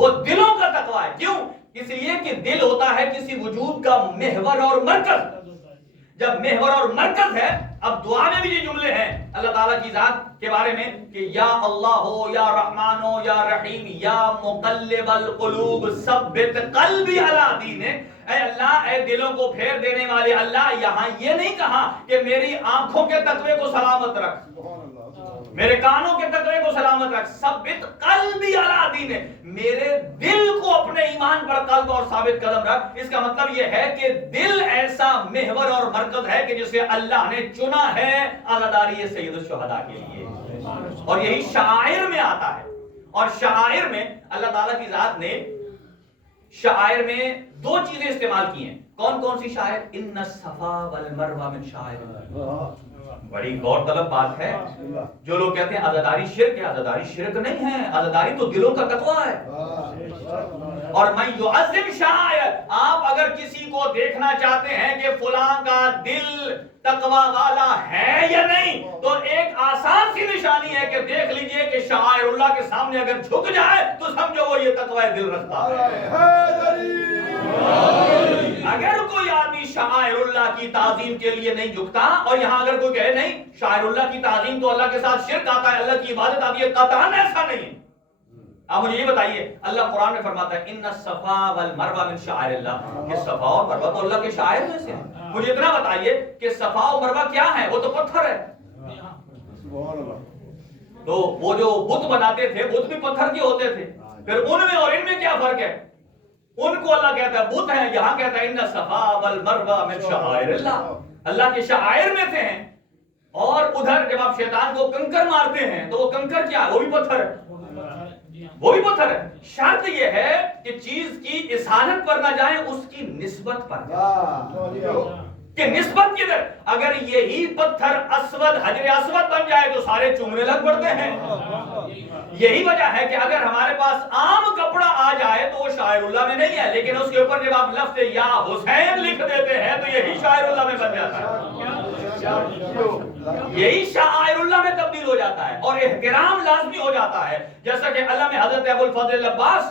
وہ دلوں کا تقوی ہے. کیوں؟ اس لیے کہ دل ہوتا ہے کسی وجود کا محور اور مرکز. جب محور اور مرکز ہے، اب دعا میں بھی یہ جملے ہیں اللہ تعالیٰ کی ذات کے بارے میں کہ یا اللہ ہو، یا رحمان ہو، یا رحیم، یا مقلب القلوب ثبت قلبی علی دینک. اے اللہ، اے دلوں کو پھیر دینے والے اللہ، یہاں یہ نہیں کہا کہ میری آنکھوں کے تقوی کو سلامت رکھ، میرے کانوں کے تقوی کو سلامت رکھ، ثبت قلبی علی دین، میرے دل کو اپنے ایمان پر قلب اور ثابت قدم رکھ۔ اس کا مطلب یہ ہے کہ دل ایسا محور اور مرکز ہے کہ جسے اللہ نے چنا ہے عزاداری سید الشہداء کے لیے، اور یہی شعائر میں آتا ہے۔ اور شعائر میں اللہ تعالیٰ کی ذات نے شعائر میں دو چیزیں استعمال کی ہیں۔ کون کون سی شعائر؟ ان الصفا والمروہ من شعائر اللہ۔ بڑی غور طلب بات ہے۔ جو لوگ کہتے ہیں عزاداری شرک ہے، عزاداری شرک نہیں ہے، عزاداری تو دلوں کا تقویٰ ہے۔ اور من یعظم شعائر، آپ اگر کسی کو دیکھنا چاہتے ہیں کہ فلاں کا دل تقویٰ والا ہے یا نہیں، تو ایک آسان سی نشانی ہے کہ دیکھ لیجئے کہ شعائر اللہ کے سامنے اگر جھک جائے تو سمجھو وہ یہ تقویٰ دل رکھتا ہے۔ اگر کوئی آدمی شعائر اللہ کی تعظیم کے لیے نہیں جھکتا، اور یہاں اگر کوئی کہے نہیں شعائر اللہ کی تعظیم تو اللہ کے ساتھ شرک آتا ہے، اللہ کی عبادت آتی ہے، قطعاً ایسا نہیں ہے۔ آپ مجھے یہ بتائیے، اللہ قرآن میں فرماتا ہے ان الصفا والمروہ من شعائر اللہ، کہ صفا اور مروہ تو اللہ کے شعائر میں سے ہیں۔ مجھے اتنا بتائیے کہ صفا اور مروہ کیا ہے؟ وہ تو پتھر ہے۔ تو وہ جو بت بناتے تھے، بت بھی پتھر کے ہوتے تھے، پھر ان میں اور ان میں کیا فرق ہے؟ ان کو اللہ کہتا ہے بت ہیں، یہاں کہتا ہے ان الصفا والمروہ من شعائر اللہ، اللہ کے شعائر میں سے ہیں۔ اور ادھر جب آپ شیطان کو کنکر مارتے ہیں تو وہ کنکر کیا ہے؟ وہ بھی پتھر ہے، وہ بھی پتھر ہے۔ شرط یہ ہے کہ چیز کی اصالت پر نہ جائیں، اس کی نسبت پر جائیں، کہ نسبت کدھر؟ اگر یہی پتھر اسود حجر اسود بن جائے تو سارے چومنے لگ پڑتے ہیں۔ یہی وجہ ہے کہ اگر ہمارے پاس عام کپڑا آ جائے تو وہ شاعر اللہ میں نہیں ہے، لیکن اس کے اوپر جب آپ لفظ یا حسین لکھ دیتے ہیں تو یہی شاعر اللہ میں بن جاتا ہے، یہی شاعر اللہ میں تبدیل ہو جاتا ہے، اور احترام لازمی ہو جاتا ہے۔ جیسا کہ اللہ میں حضرت ابو الفضل عباس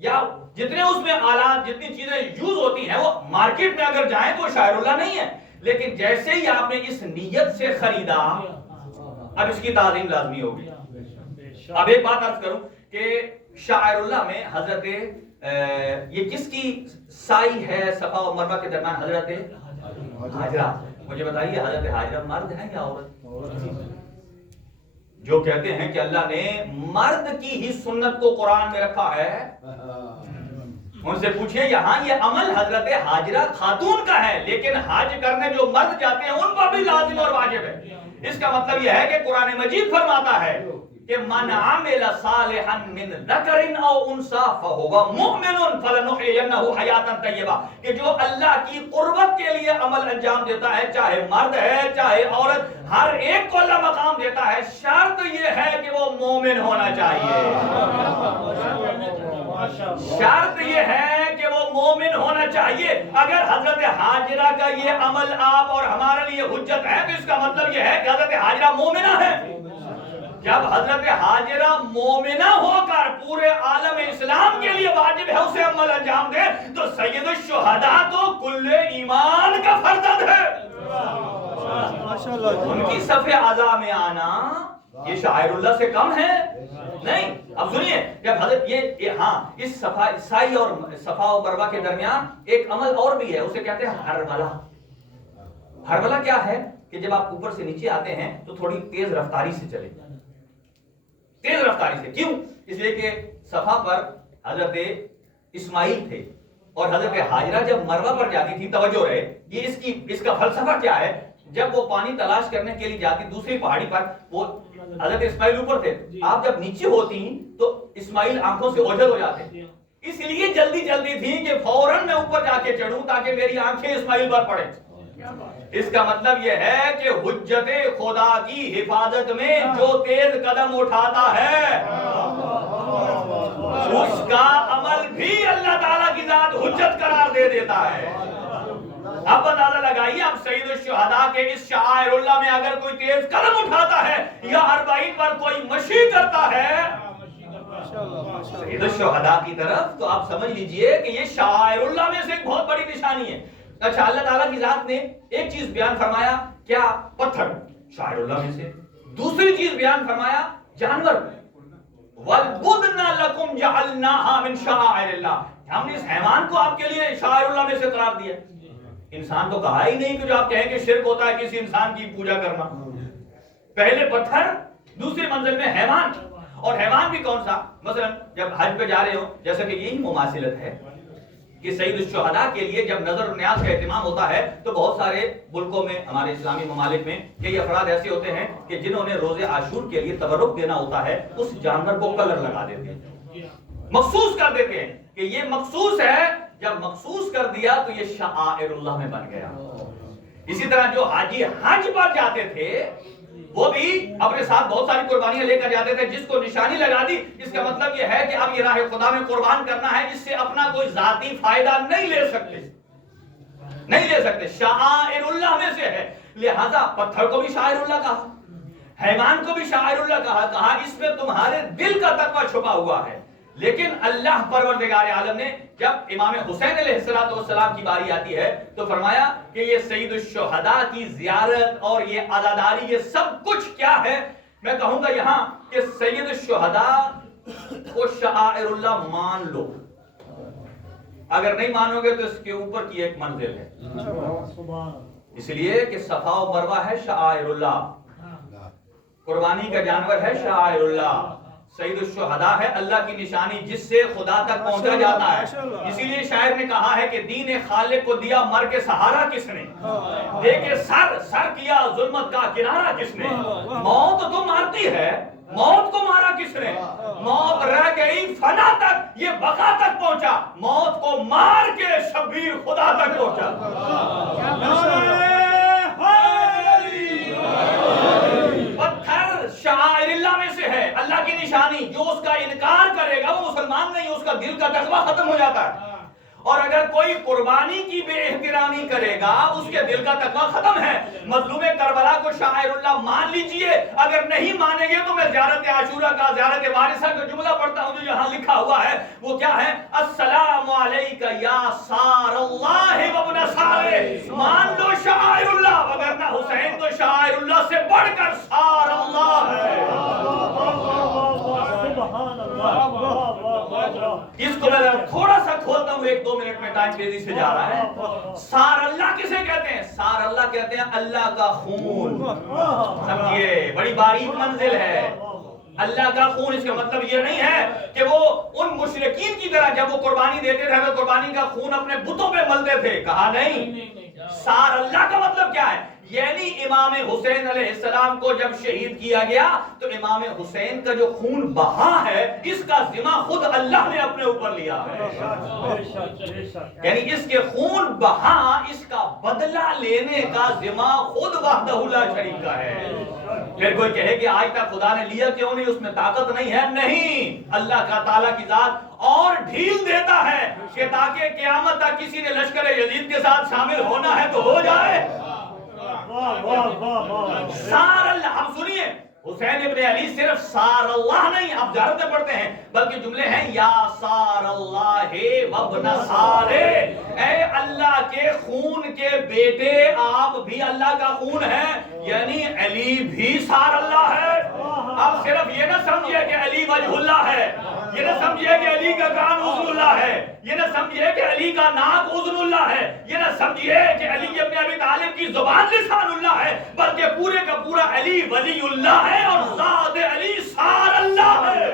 یا جتنے اس میں آلات، جتنی چیزیں یوز ہوتی ہیں، وہ مارکیٹ میں اگر جائیں تو شاعر اللہ نہیں ہے، لیکن جیسے ہی آپ نے اس نیت سے خریدا اب اس کی تعظیم لازمی ہوگی۔ اب ایک بات عرض کروں کہ شاعر اللہ میں حضرت یہ کس کی سائی ہے صفا و مروہ کے درمیان؟ حضرت حاجرہ۔ مجھے بتائیے حضرت حاجرہ مرد ہیں یا عورت؟ جو کہتے ہیں کہ اللہ نے مرد کی ہی سنت کو قرآن میں رکھا ہے، ان سے پوچھیں یہاں یہ عمل حضرت حاجرہ خاتون کا ہے، لیکن حج کرنے جو مرد جاتے ہیں ان پر بھی لازم اور واجب ہے۔ اس کا مطلب یہ ہے کہ قرآن مجید فرماتا ہے کہ من عمل صالحا من ذکر او انثى فهو مؤمن فلنحيينه حیاتا طیبہ، کہ جو اللہ کی قربت کے لیے عمل انجام دیتا ہے، چاہے مرد ہے چاہے عورت، ہر ایک کو اللہ مقام دیتا ہے، شرط یہ ہے کہ وہ مومن ہونا چاہیے، شرط یہ ہے کہ وہ مومن ہونا چاہیے۔ اگر حضرت حاجرہ کا یہ عمل آپ اور ہمارے لیے حجت ہے تو اس کا مطلب یہ ہے کہ حضرت حاجرہ مومنہ ہے۔ جب حضرت حاجرہ مومنہ ہو کر پورے عالم اسلام کے لیے واجب ہے اسے عمل انجام دے، تو سید الشہداء تو کل ایمان کا فرزند ہے، ان کی صف اعضاء میں آنا یہ شاعر اللہ سے کم ہے نہیں۔ اب سنیے، جب حضرت یہ ہاں اس سائی اور صفا و مروہ کے درمیان ایک عمل اور بھی ہے، اسے کہتے ہیں ہرولہ۔ ہرولہ کیا ہے کہ جب آپ اوپر سے نیچے آتے ہیں تو تھوڑی تیز رفتاری سے چلیں، تیز رفتاری سے۔ کیوں؟ اس لیے کہ صفا پر حضرت اسماعیل تھے اور حضرت حاجرہ جب مروہ پر جاتی تھی، توجہ رہے، یہ اس کا فلسفہ کیا ہے، جب وہ پانی تلاش کرنے کے لیے جاتی دوسری پہاڑی پر، وہ حضرت اسماعیل اوپر تھے، آپ جب نیچے ہوتی تو اسماعیل آنکھوں سے اوجھل ہو جاتے، اس لیے جلدی جلدی تھی کہ فوراً میں اوپر جا کے چڑھوں تاکہ میری آنکھیں اسماعیل پر پڑیں۔ اس کا مطلب یہ ہے کہ حجت خدا کی حفاظت میں جو تیز قدم اٹھاتا ہے اس کا عمل بھی اللہ تعالیٰ کی ذات حجت قرار دے دیتا ہے۔ اب اندازہ لگائیے، اب سید الشہداء کے اس شعائر اللہ میں اگر کوئی تیز قدم اٹھاتا ہے یا 40 پر کوئی مشی کرتا ہے سید الشہداء کی طرف، تو آپ سمجھ لیجئے کہ یہ شعائر اللہ میں سے ایک بہت بڑی نشانی ہے۔ اچھا، اللہ تعالیٰ کی ذات نے ایک چیز بیان فرمایا، کیا؟ پتھر، شاعر اللہ میں سے۔ دوسری چیز بیان فرمایا جانور، وَالْبُدْنَ لَكُمْ جَعَلْنَاهَا مِنْ شَعَائِرِ اللَّهِ، ہم نے اس حیوان کو آپ کے لیے شاعر اللہ میں سے قرار دیا۔ انسان تو کہا ہی نہیں کہ جو آپ کہیں کہ شرک ہوتا ہے کسی انسان کی پوجا کرنا۔ پہلے پتھر، دوسری منزل میں حیوان، اور حیوان بھی کون سا؟ مثلا جب حج پہ جا رہے ہو، جیسا کہ یہی مماثلت ہے کہ سید الشہداء کے لیے جب نظر و نیاز کا اہتمام ہوتا ہے تو بہت سارے ملکوں میں، ہمارے اسلامی ممالک میں کئی افراد ایسے ہوتے ہیں کہ جنہوں نے روزے عاشور کے لیے تبرک دینا ہوتا ہے، اس جانور کو کلر لگا دیتے ہیں، مخصوص کر دیتے ہیں کہ یہ مخصوص ہے۔ جب مخصوص کر دیا تو یہ شعائر اللہ میں بن گیا۔ اسی طرح جو حاجی حج پر جاتے تھے وہ بھی اپنے ساتھ بہت ساری قربانیاں لے کر جاتے تھے، جس کو نشانی لگا دی، اس کا مطلب یہ ہے کہ اب یہ راہ خدا میں قربان کرنا ہے، جس سے اپنا کوئی ذاتی فائدہ نہیں لے سکتے، شعائر اللہ میں سے ہے۔ لہذا پتھر کو بھی شاعر اللہ کہا، حیوان کو بھی شاعر اللہ کہا اس میں تمہارے دل کا تقوی چھپا ہوا ہے۔ لیکن اللہ پروردگار عالم نے جب امام حسین علیہ السلام کی باری آتی ہے تو فرمایا کہ یہ سید الشہداء کی زیارت اور یہ عزاداری، یہ سب کچھ کیا ہے؟ میں کہوں گا یہاں کہ سید الشہداء کو شعائر اللہ مان لو، اگر نہیں مانو گے تو اس کے اوپر کی ایک منزل ہے، اس لیے کہ صفا و مروہ ہے شعائر اللہ، قربانی کا جانور ہے شعائر اللہ، سید الشہداء ہے اللہ کی نشانی جس سے خدا تک پہنچا جاتا ہے۔ اسی لیے شاعر نے کہا ہے کہ دین خالق کو دیا مر کے سہارا کس نے، دیکھے سر کیا ظلمت کا کنارہ کس نے، موت تو مارتی ہے، موت کو مارا کس نے، موت رہ گئی فنا تک، یہ بقا تک پہنچا، موت کو مار کے شبیر خدا تک پہنچا۔ پتھر شعائر اللہ میں سے ہے، اللہ کی نشانی، جو اس کا انکار کرے گا وہ مسلمان نہیں، اس کا دل کا جذبہ ختم ہو جاتا ہے۔ اور اگر کوئی قربانی کی بے احترامی کرے گا اس کے دل کا تقویٰ ختم ہے۔ مظلوم کربلا کو شاعر اللہ مان لیجئے، اگر نہیں مانیں گے تو میں زیارت عاشورہ کا، زیارت وارثہ کا جملہ پڑھتا ہوں جو یہاں لکھا ہوا ہے، وہ کیا ہے؟ السلام علیکہ یا سار اللہ وابن سارے، مان لو شاعر اللہ، وگرنہ حسین تو شاعر اللہ سے بڑھ کر سار اللہ ہے۔ اس کو میں تھوڑا سا کھولتا ہوں، 1-2 منٹ میں، ٹائم تیزی سے جا رہا ہے۔ سار اللہ کسے کہتے ہیں؟ سار اللہ کہتے ہیں اللہ کا خون، سمجھیے بڑی باریک منزل ہے، اللہ کا خون۔ اس کا مطلب یہ نہیں ہے کہ وہ ان مشرکین کی طرح جب وہ قربانی دیتے تھے وہ قربانی کا خون اپنے بتوں پہ ملتے تھے، کہا نہیں۔ سار اللہ کا مطلب کیا ہے؟ یعنی امام حسین علیہ السلام کو جب شہید کیا گیا تو امام حسین کا جو خون بہا ہے اس کا ذمہ خود اللہ نے اپنے اوپر لیا ہے، یعنی اس کے خون بہا، اس کا بدلہ لینے کا ذمہ خود وحدہ لا شریک کا ہے۔ پھر کوئی کہے کہ آج تک خدا نے لیا کیوں نہیں، اس میں طاقت نہیں ہے؟ نہیں، اللہ کا تعالیٰ کی ذات اور ڈھیل دیتا ہے کہ تاکہ قیامت تک کسی نے لشکر یزید کے ساتھ شامل ہونا ہے تو ہو جائے۔ سار اللہ، اب سنیے، حسین ابن علی صرف سار اللہ نہیں اب زیارت میں پڑھتے ہیں بلکہ جملے ہیں یا سار اللہ وابن سارے، اے اللہ کے خون کے بیٹے آپ بھی اللہ کا خون ہے، یعنی علی بھی سار اللہ ہے۔ اب صرف یہ نہ سمجھئے کہ علی وجہ اللہ ہے، یہ نہ سمجھئے کہ علی کا کان عضو اللہ ہے، یہ نہ سمجھئے کہ علی کا ناک عضو اللہ ہے، یہ نہ سمجھئے کہ علی ابن ابی طالب کی زبان لسان اللہ ہے، بلکہ پورے کا پورا علی ولی اللہ ہے اور ذات علی سار اللہ ہے۔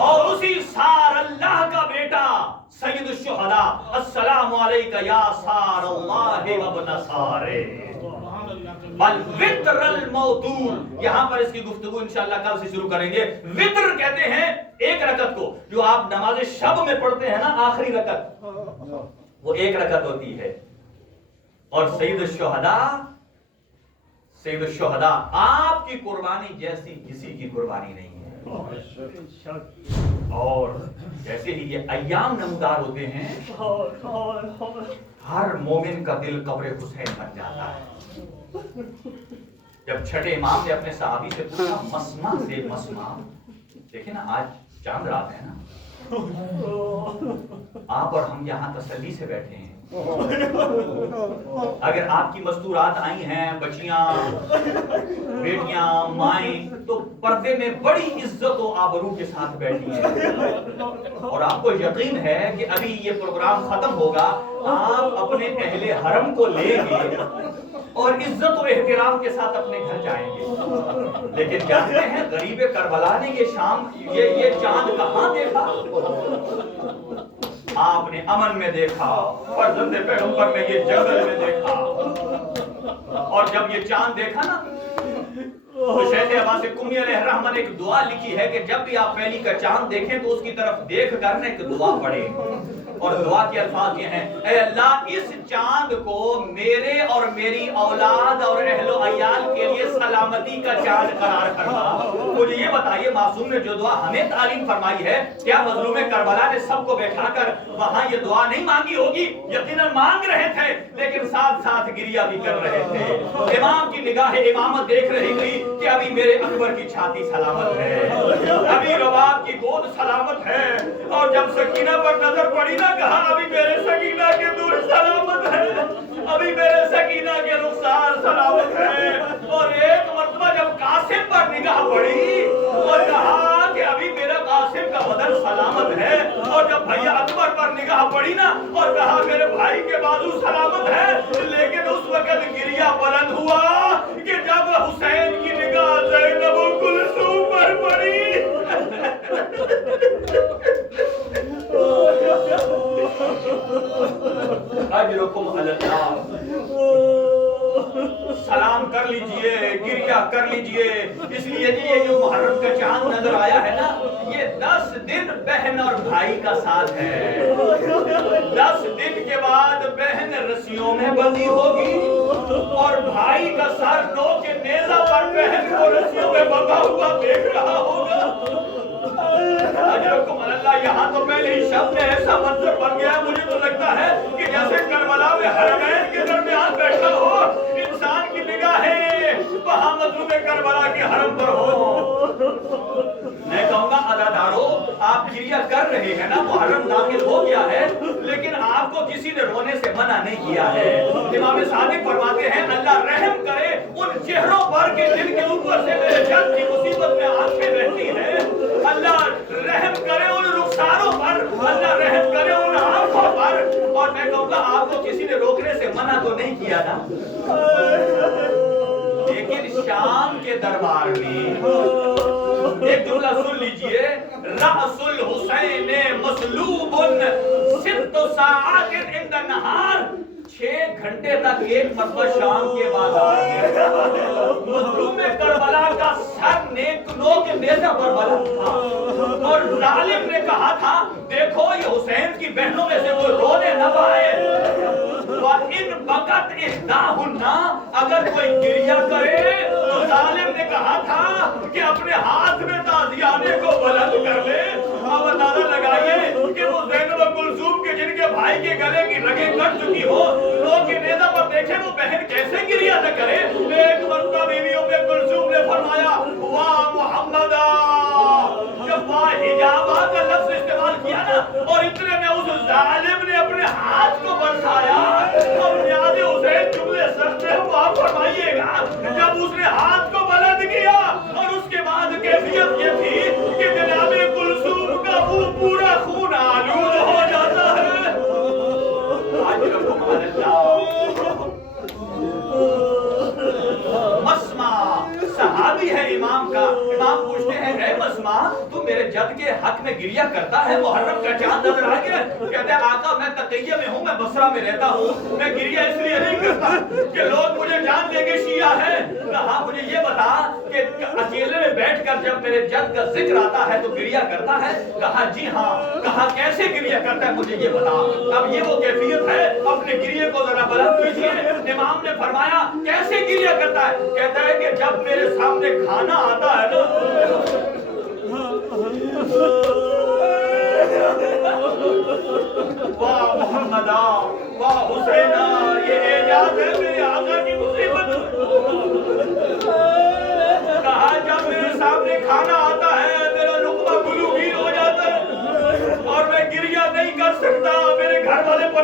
اور اسی سار اللہ کا بیٹا سید الشہداء، السلام علیکہ یا سار اللہ وابن سارے بل وطر الموتور، یہاں پر اس کی گفتگو انشاءاللہ کل سے شروع کریں گے۔ وطر کہتے ہیں ایک رکعت کو، جو آپ نماز شب میں پڑھتے ہیں نا، آخری رکعت، وہ ایک رکعت ہوتی ہے۔ اور سید الشہداء آپ کی قربانی جیسی کسی کی قربانی نہیں ہے، اور جیسے ہی یہ ایام نمودار ہوتے ہیں ہر مومن کا دل قبر حسین بن جاتا ہے۔ جب چھٹے امام نے اپنے صحابی سے پوچھا مسمع سے مسمع، دیکھیں نا آج چاند رات ہے نا، آپ اور ہم یہاں تسلی سے بیٹھے ہیں، اگر آپ کی مستورات آئی ہیں بچیاں بیٹیاں مائیں تو پردے میں بڑی عزت و آبرو کے ساتھ بیٹھی ہیں اور آپ کو یقین ہے کہ ابھی یہ پروگرام ختم ہوگا آپ اپنے اہل حرم کو لیں گے اور عزت و احترام کے ساتھ اپنے گھر جائیں گے لیکن جانتے ہیں غریب کربلا نے یہ چاند کہاں دیکھا آپ نے امن میں دیکھا فرزند پیغمبر نے یہ جنگل میں دیکھا اور جب یہ چاند دیکھا نا تو شیخ عباس قمی علیہ الرحمہ نے ایک دعا لکھی ہے کہ جب بھی آپ پہلی کا چاند دیکھیں تو اس کی طرف دیکھ کر ایک دعا پڑھیں اور دعا کے الفاظ یہ ہیں اے اللہ اس چاند کو میرے اور میری اولاد اور اہل و عیال کے لیے سلامتی کا چاند قرار فرما مجھے یہ بتائیے معصوم نے جو دعا ہمیں تعلیم فرمائی ہے کیا مظلوم کربلا نے سب کو بیٹھا کر وہاں یہ دعا نہیں مانگی ہوگی یقیناً مانگ رہے تھے لیکن ساتھ ساتھ گریہ بھی کر رہے تھے امام کی نگاہ امامت دیکھ رہی تھی کہ ابھی میرے اکبر کی چھاتی سلامت ہے ابھی رباب کی گود سلامت ہے اور جب سکینہ پر نظر پڑی نا کہا ابھی میرے سکینہ کے دور سلامت ہے ابھی میرے سکینہ کے رخسار سلامت ہے اور ایک مرتبہ جب قاسم پر نگاہ پڑی اور کہا کہ ابھی میرا قاسم کا بدن سلامت ہے اور جب بھیا اکبر پر نگاہ پڑی نا اور کہا میرے بھائی کے بازو سلامت ہے لیکن اس وقت گریہ بلند ہوا کہ جب حسین کی نگاہ زینب و کلثوم پر پڑی اجرکم علی اللہ سلام کر لیجئے گریہ کر لیجئے اس لیے جی یہ جو محرم کا چاند نظر آیا ہے نا یہ 10 دن بہن اور بھائی کا ساتھ ہے 10 دن کے بعد بہن رسیوں میں بندھی ہوگی اور بھائی کا سر نو کے نیزہ پر بہن کو رسیوں میں بندھا ہوا دیکھ رہا ہوگا اجرکم اللہ یہاں تو پہلے ہی شب میں ایسا منظر بن گیا مجھے تو لگتا ہے کہ جیسے کربلا میں حرمین کے درمیان بیٹھا ہو انسان کی نگاہیں وہاں مظلوم کربلا کے حرم پر ہو میں کہوں گا ادادارو آپ گریہ کر رہے ہیں نا محرم داخل ہو گیا ہے لیکن آپ کو کسی نے رونے سے منع نہیں کیا ہے امام صادق فرماتے ہیں اللہ رحم کرے ان چہروں پر کہ جن کے اوپر سے میرے جد کی مصیبت میں آنکھیں رہتی ہیں اللہ رحم کرے ان رخساروں پر اللہ رحم کرے ان آنکھوں پر اور میں کہوں گا آپ کو کسی نے روکنے سے منع تو نہیں کیا نا لیکن شام کے دربار میں ایک جملہ سن لیجئے رأس الحسین مصلوب 6 ساعات عند النہار 6 گھنٹے تک ایک مرتبہ شام کے بازار میں مظلوم کربلا کا سر نوک نیزہ پر بلا تھا اور ظالم نے کہا تھا دیکھو یہ حسین کی بہنوں میں سے کوئی رونے نہ پائے وَإِن بَقَتْ إِحْدَاهُنَّ اگر کوئی گریہ کرے تو ظالم نے کہا تھا کہ اپنے ہاتھ میں تازیانے کو بلند کر لے اب اندازہ لگائیے کہ وہ زینب و کلثوم کے جن کے بھائی کے گلے کی رگیں کٹ چکی ہو لوگ کے نیزہ پر دیکھیں وہ بہن کیسے گریہ نہ کرے ایک مرتبہ بیویوں میں کلثوم نے فرمایا واہ محمدہ جب واہ حجابہ کا لفظ استعمال کیا نا اور اتنے میں اس ظالم نے اپنے ہاتھ کو برسایا اور نیاز حسین جملے سرتے ہو آپ فرمائیے گا جب اس نے ہاتھ کو بلند کیا اور اس کے بعد کیفیت یہ تھی کہ جناب کلثوم کا وہ پورا خون آلود ہو جاتا ہے آج رکھو مسمع صحابی ہے امام کا امام پوچھتے ہیں اے مسمع تو میرے جد کے حق میں گریہ کرتا ہے محرم کا چاند نظر آ گیا کہتے ہیں آقا میں تقیہ میں ہوں میں بصرہ میں رہتا ہوں میں گریہ اس لیے نہیں کرتا کہ لوگ مجھے جان لیں گے شیعہ ہے کہا مجھے یہ بتا کہ اکیلے میں بیٹھ کر جب میرے جد کا ذکر آتا ہے تو گریہ کرتا ہے کہا جی ہاں کہا کیسے گریہ کرتا ہے مجھے یہ بتا اب یہ وہ کیفیت ہے اپنے گریہ کو ذرا بلند کیجئے امام نے فرمایا کیسے گریہ کرتا ہے کہتا ہے کہ جب میرے سامنے کھانا آتا ہے نا واہ محمدہ واہ حسینہ یہ اعجاز ہے میرے آقا کی مصیبت کہا جب میرے سامنے کھانا آتا ہے میرا لقمہ گلوگیر ہو جاتا ہے اور میں گریہ نہیں کر سکتا میرے گھر والے